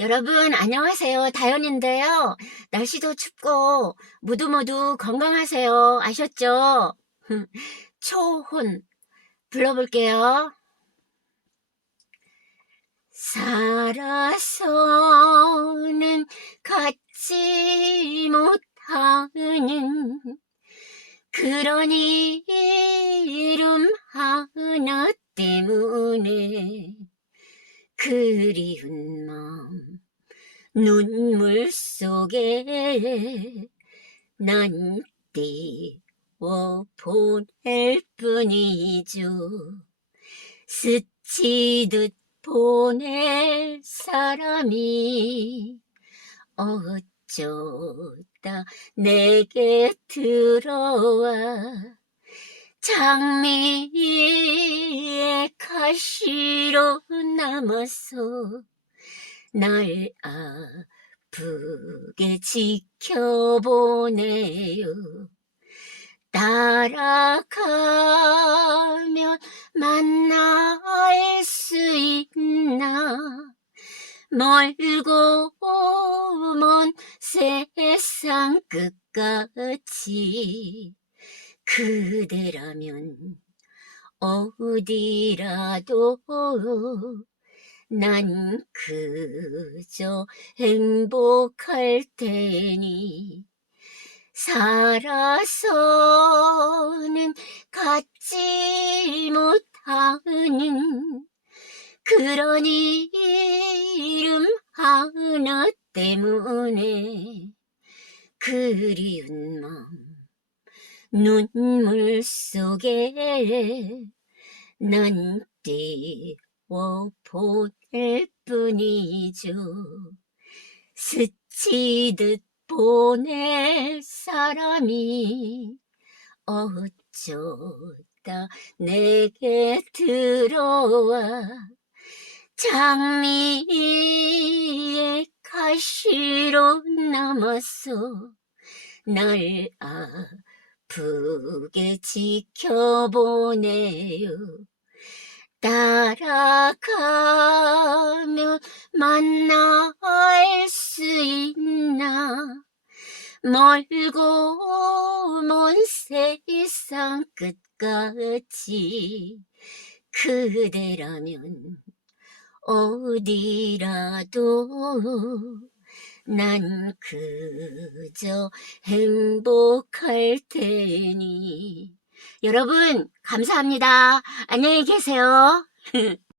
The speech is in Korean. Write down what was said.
여러분, 안녕하세요. 다현인데요. 날씨도 춥고, 모두 모두 건강하세요. 아셨죠? 초혼. 불러볼게요. 살아서는 갖지 못하는 그런 이름 하나 때문에 그리운 마음 눈물 속에 난 띄워 보낼 뿐이죠. 스치듯 보낼 사람이 어쩌다 내게 들어와 장미의 가시로 남아서 날 아프게 지켜보네요. 따라가면 만날 수 있나 멀고 먼 세상 끝까지 그대라면 어디라도 난 그저 행복할 테니. 살아서는 갖지 못하는 그런 이름 하나 때문에 그리운 마음 눈물 속에 난 띄워 보낼 뿐이죠. 스치듯 보낼 사람이 어쩌다 내게 들어와 장미의 가시로 남아서 날 아프게 지켜보네요. 따라가면 만날 수 있나 멀고 먼 세상 끝까지 그대라면 어디라도 난 그저 행복할 테니 여러분 감사합니다. 안녕히 계세요.